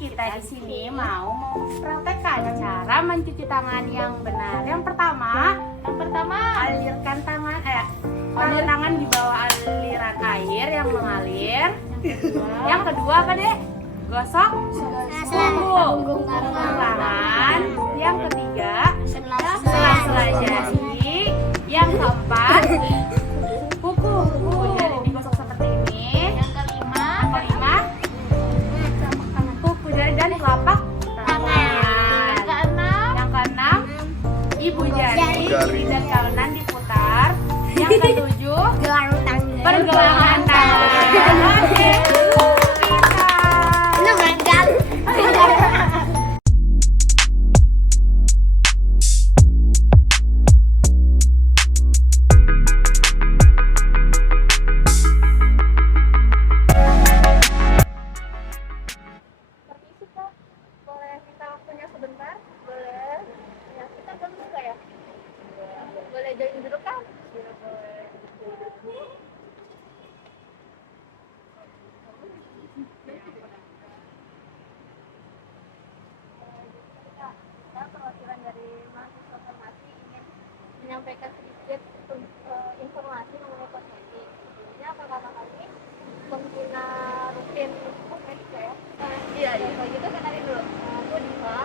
kita di sini mau mempraktekkan cara mencuci tangan yang benar. Yang pertama alirkan tangan, taruh tangan di bawah aliran air yang mengalir. Yang kedua apa deh? Gosok punggung tangan. Yang ketiga sela-sela jari. Yang keempat kuku jari digosok seperti ini. Yang kelima kuku jari dan telapak tangan. Yang keenam ibu jari kiri dan kanan diputar. Yang ketujuh pergelangan tangan. Oke. Boleh minta waktunya sebentar? Boleh. Ya, kita ganggu nggak ya? Boleh join dulu kan? Boleh. Kita perwakilan dari mahasiswa farmasi ingin menyampaikan sedikit informasi mengenai kosmetik. Sebelumnya pertama kali pengguna rutin kosmetik ya? Iya. Kalau gitu kenalin dulu. Aku Diva.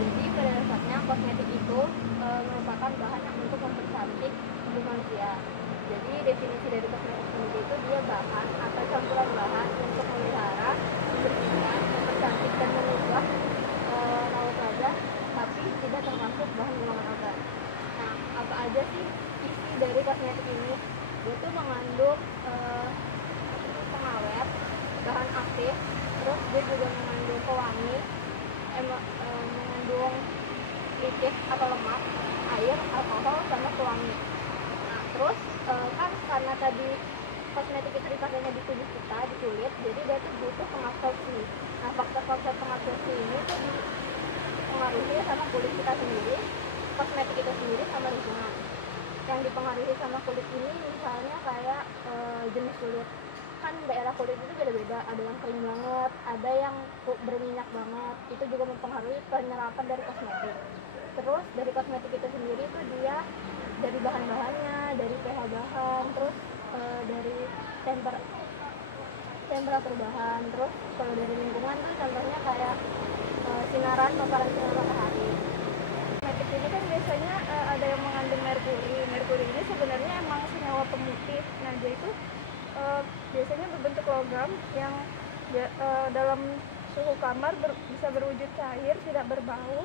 Jadi pada dasarnya kosmetik itu merupakan bahan yang untuk mempercantik tubuh manusia. Jadi definisi dari kosmetik sendiri itu dia bahan atau campuran bahan untuk memelihara, membersihkan, mempercantik dan mengubah raut wajah, tapi tidak termasuk bahan golongan organ. Nah, apa aja sih isi dari kosmetik ini? Dia tuh mengandung pengawet, bahan aktif, terus dia juga mengandung pewangi, mengandung lipid atau lemak, air, alkohol, sama pewangi. Nah, terus kan karena tadi kosmetik itu dipakainya di tubuh kita, di kulit, jadi dia tuh butuh pengabsorpsi. Nah, faktor-faktor pengabsorpsi ini tuh dipengaruhi sama kulit kita sendiri, kosmetik itu sendiri, sama lingkungan. Yang dipengaruhi sama kulit ini misalnya kayak jenis kulit. Kan daerah kulit itu beda-beda, ada yang kering banget, ada yang berminyak banget. Itu juga mempengaruhi penyerapan dari kosmetik. Terus dari kosmetik itu sendiri tuh dia dari bahan-bahannya, dari pH bahan, terus dari temperatur bahan. Terus kalau dari lingkungan tuh contohnya kayak paparan sinar matahari. Kosmetik ini kan biasanya ada yang mengandung merkuri. Merkuri ini sebenarnya emang senyawa pemutih. Nah, dia itu biasanya berbentuk logam yang dalam suhu kamar bisa berwujud cair, tidak berbau,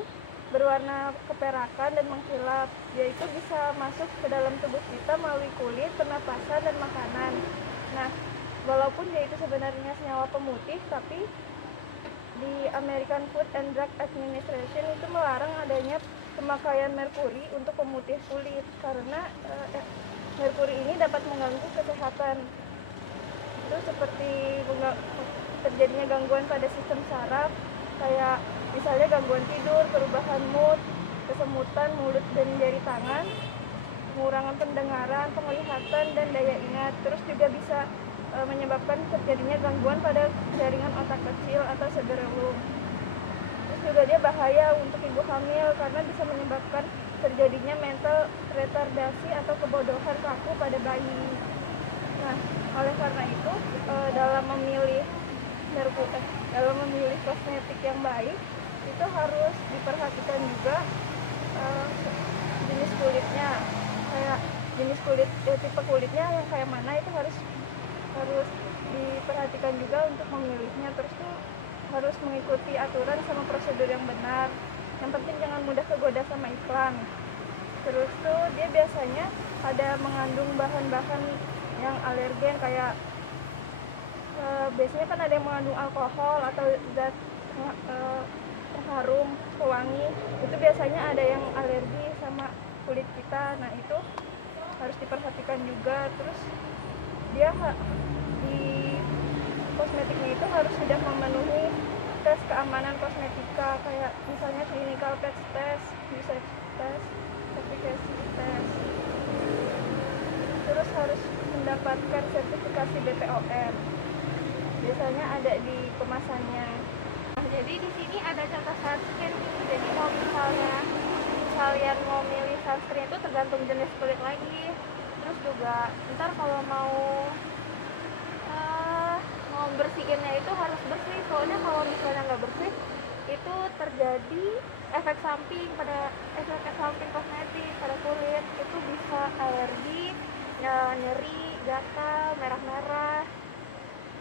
berwarna keperakan dan mengkilap. Dia itu bisa masuk ke dalam tubuh kita melalui kulit, pernapasan, dan makanan. Nah, walaupun dia itu sebenarnya senyawa pemutih, tapi di American Food and Drug Administration itu melarang adanya pemakaian merkuri untuk pemutih kulit karena merkuri ini dapat mengganggu kesehatan. Itu seperti terjadinya gangguan pada sistem saraf, kayak misalnya gangguan tidur, perubahan mood, kesemutan mulut dan jari tangan, pengurangan pendengaran, penglihatan, dan daya ingat. Terus juga bisa menyebabkan terjadinya gangguan pada jaringan otak kecil atau cerebellum. Terus juga dia bahaya untuk ibu hamil karena bisa menyebabkan terjadinya mental retardasi atau kebodohan kaku pada bayi. Nah, oleh karena itu dalam memilih kosmetik yang baik itu harus diperhatikan juga jenis kulitnya, kayak jenis kulit tipe kulitnya yang kayak mana itu harus diperhatikan juga untuk memilihnya. Terus tuh harus mengikuti aturan sama prosedur yang benar. Yang penting jangan mudah kegoda sama iklan. Terus tuh dia biasanya ada mengandung bahan-bahan yang alergen kayak biasanya kan ada yang mengandung alkohol atau zat pengharum, pewangi. Itu biasanya ada yang alergi sama kulit kita. Nah, itu harus diperhatikan juga. Terus dia di kosmetiknya itu harus sudah memenuhi tes keamanan kosmetika kayak misalnya clinical patch test, usage test, efficacy test. Terus harus mendapatkan sertifikasi dikasih BPOM. Biasanya ada di kemasannya. Nah, jadi di sini ada contoh sunscreen. Jadi kalau misalnya kalian mau milih sunscreen itu tergantung jenis kulit lagi. Terus juga ntar kalau mau bersihinnya itu harus bersih. Soalnya kalau misalnya nggak bersih itu terjadi efek samping kosmetik pada kulit. Itu bisa alergi, nyeri, gatal, merah-merah,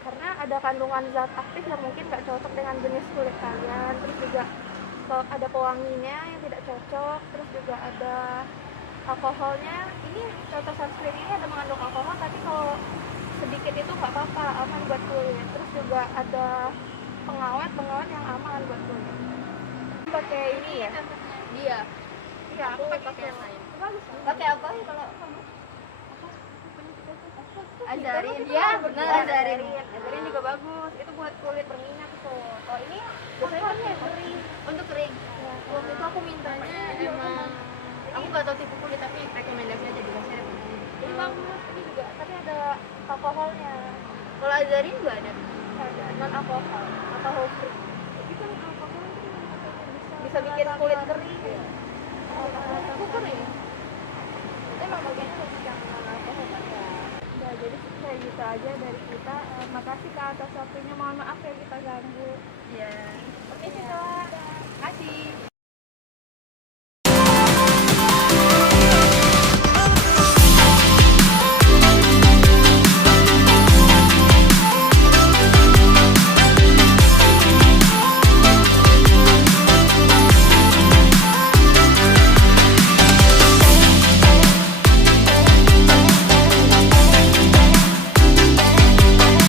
karena ada kandungan zat aktif yang mungkin nggak cocok dengan jenis kulit kalian. Terus juga ada pewanginya yang tidak cocok, terus juga ada alkoholnya. Ini contoh sunscreen ini ada mengandung alkohol, tapi kalau sedikit itu nggak apa-apa, aman buat kulit. Terus juga ada pengawet yang aman buat kulit. Pakai ini ya? Iya. Iya, aku pakai yang lain. bagus. Pakai apa ya kalau kamu? Azarin. Ya, benar Azarin juga bagus. Itu buat kulit berminyak tuh. Oh, ini biasanya pakai kering. Untuk kering. Ya, Waktu itu aku mintanya emang aku nggak tahu tipe kulit tapi rekomendasi aja dikasih rekomendasi. ini bagus. Ini juga, tapi ada alkoholnya. Kalau Azarin nggak ada. Ada non alkohol free. Tapi kan alkohol itu bisa bikin kulit kering. Aku kering. Itu emang bagiannya lebih yang non alkohol kan ya. Udah, jadi kayak gitu aja dari kita. Makasih Kak atas waktunya. Mohon maaf ya kita ganggu. Iya. Oke, kita